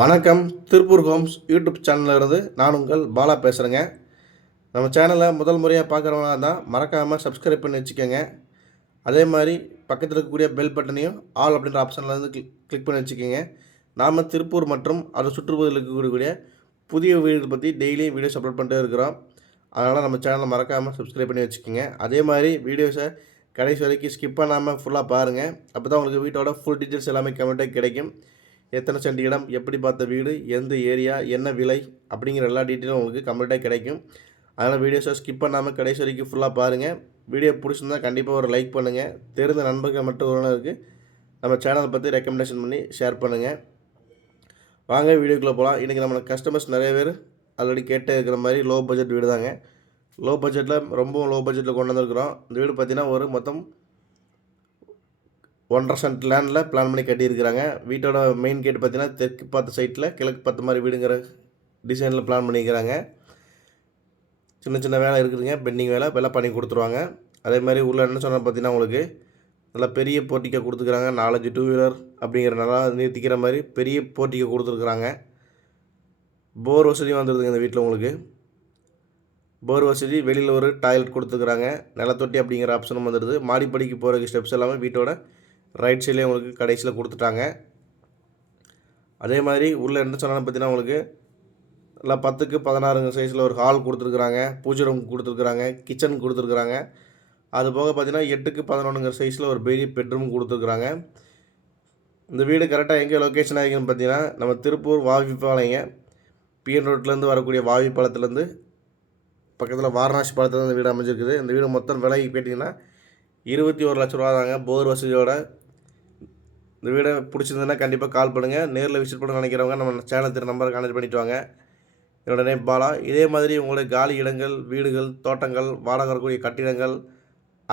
வணக்கம். Tiruppur Holmes YouTube சேனலிருந்து நான் உங்கள் பாலா பேசுகிறேங்க நம்ம சேனலை முதல் முறையாக பார்க்குறவங்களா இருந்தால் மறக்காமல் சப்ஸ்கிரைப் பண்ணி வச்சுக்கோங்க. அதே மாதிரி பக்கத்தில் இருக்கக்கூடிய பெல் பட்டனையும் ஆல் அப்படின்ற ஆப்ஷனில் வந்து கிளிக் கிளிக் பண்ணி வச்சுக்கோங்க. நாம் திருப்பூர் மற்றும் அதை சுற்றுப்பகுதியில் இருக்கக்கூடிய புதிய வீடு பற்றி டெய்லியும் வீடியோஸ் அப்லோட் பண்ணிட்டே இருக்கிறோம். அதனால் நம்ம சேனலை மறக்காமல் சப்ஸ்கிரைப் பண்ணி வச்சுக்கோங்க. அதே மாதிரி வீடியோஸை கடைசி வரைக்கும் ஸ்கிப் பண்ணாமல் ஃபுல்லாக பாருங்கள் அப்போ தான் உங்களுக்கு வீட்டோட ஃபுல் டீட்டெயில்ஸ் எல்லாமே கமெண்ட்டாக கிடைக்கும். எத்தனை சென்ட் இடம் எப்படி பார்த்த வீடு எந்த ஏரியா என்ன விலை அப்படிங்கிற எல்லா டீட்டெயிலும் உங்களுக்கு கம்ப்ளீட்டாக கிடைக்கும். அதனால் வீடியோஸை ஸ்கிப் பண்ணாமல் கடைசி வரைக்கும் ஃபுல்லாக பாருங்கள் வீடியோ பிடிச்சிருந்தா கண்டிப்பாக ஒரு லைக் பண்ணுங்கள் தெரிந்த நண்பர்கள் மட்டும் உறவினருக்கு நம்ம சேனலை பற்றி ரெக்கமெண்டேஷன் பண்ணி ஷேர் பண்ணுங்கள் வாங்க வீடியோக்குள்ளே போகலாம் இன்றைக்கி நம்ம கஸ்டமர்ஸ் நிறைய பேர் ஆல்ரெடி கேட்டே இருக்கிற மாதிரி லோ பட்ஜெட் வீடு தாங்க லோ பட்ஜெட்டில் ரொம்பவும் லோ பட்ஜெட்டில் கொண்டு வந்திருக்கிறோம். இந்த வீடு பார்த்திங்கன்னா ஒரு மொத்தம் ஒன்றரை சென்ட் லேண்டில் பிளான் பண்ணி கட்டியிருக்கிறாங்க. வீட்டோட மெயின் கேட் பார்த்தீங்கன்னா தெற்கு பார்த்த சைட்டில் கிழக்கு பார்த்த மாதிரி வீடுங்கிற டிசைனில் பிளான் பண்ணியிருக்கிறாங்க சின்ன சின்ன வேலை இருக்குதுங்க. பெண்டிங் வேலை எல்லாம் பண்ணி கொடுத்துருவாங்க. அதே மாதிரி உள்ள என்ன சொன்னால் பார்த்தீங்கன்னா உங்களுக்கு? நல்லா பெரிய போர்ட்டிக்கை கொடுத்துருக்குறாங்க நாலஞ்சு டூ வீலர் அப்படிங்கிற நல்லா நிறுத்திக்கிற மாதிரி பெரிய போர்ட்டிக்கை கொடுத்துருக்குறாங்க. போர் வசதியும் வந்துடுதுங்க இந்த வீட்டில் உங்களுக்கு. போர் வசதி வெளியில் ஒரு டாய்லெட் கொடுத்துருக்குறாங்க. நிலத்தொட்டி அப்படிங்கிற ஆப்ஷனும் வந்துடுது மாடிப்படிக்கு போகிறதுக்கு ஸ்டெப்ஸ் எல்லாமே வீட்டோட ரைட் சைட்லேயும் உங்களுக்கு கடைசியில் கொடுத்துட்டாங்க. அதே மாதிரி உள்ளே என்ன சொன்னாலும் பார்த்தீங்கன்னா உங்களுக்கு நல்லா பத்துக்கு பதினாறுங்க சைஸில் ஒரு ஹால் கொடுத்துருக்குறாங்க. பூஜை ரூம் கொடுத்துருக்குறாங்க. கிச்சன் கொடுத்துருக்குறாங்க. அது போக பார்த்தீங்கன்னா எட்டுக்கு பதினொன்றுங்கிற சைஸில் ஒரு பெரிய பெட்ரூம் கொடுத்துருக்குறாங்க. இந்த வீடு கரெக்டாக எங்கே லொக்கேஷன் ஆகிருக்குன்னு பார்த்தீங்கன்னா நம்ம திருப்பூர் வாவிப்பாளையங்க. பிஎன் ரோட்லேருந்து வரக்கூடிய வாவிப்பாளத்துலேருந்து பக்கத்தில் வாரணாசி பாலத்தில் இந்த வீடு அமைஞ்சிருக்குது. இந்த வீடு மொத்தம் விலை கேட்டிங்கன்னா இருபத்தி ஒரு லட்ச ரூபா தாங்க போர் வசதியோட இந்த வீடை பிடிச்சிருந்ததுன்னா கண்டிப்பாக கால் பண்ணுங்கள் நேரில் விசிட் பண்ண நினைக்கிறவங்க நம்ம சேனல் திரு நம்பரை கான்டெக்ட் பண்ணிட்டு வாங்க. என்னோட நேம் பாலா. இதே மாதிரி உங்களுடைய காலி இடங்கள் வீடுகள் தோட்டங்கள் வாடகை வரக்கூடிய கட்டிடங்கள்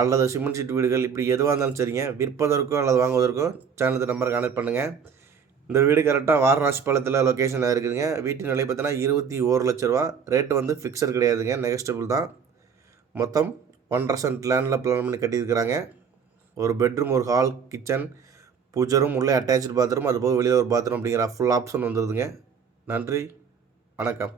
அல்லது சிமெண்ட் சீட் வீடுகள் இப்படி எதுவாக இருந்தாலும் சரிங்க. விற்பதற்கோ அல்லது வாங்குவதற்கோ சேனல் நம்பரை கான்டெக்ட் பண்ணுங்கள் இந்த வீடு கரெக்டாக வாரணாசி பாலத்தில் லொக்கேஷனில் இருக்குதுங்க. வீட்டின் விலை பார்த்தீங்கன்னா இருபத்தி ஒரு லட்ச ரூபா. ரேட்டு வந்து ஃபிக்ஸட் கிடையாதுங்க. நெகஸ்டபிள் தான். மொத்தம் ஒன்றரை சென்ட் லேண்டில் பிளான் பண்ணி கட்டியிருக்கிறாங்க. ஒரு பெட்ரூம் ஒரு ஹால் கிச்சன் பூஜை ரூம் உள்ளே அட்டாச்சு பாத்ரூம் அது போக வெளியில் ஒரு பாத்ரூம் அப்படிங்கிற ஃபுல் ஆப்ஷன் வந்துடுதுங்க நன்றி வணக்கம்.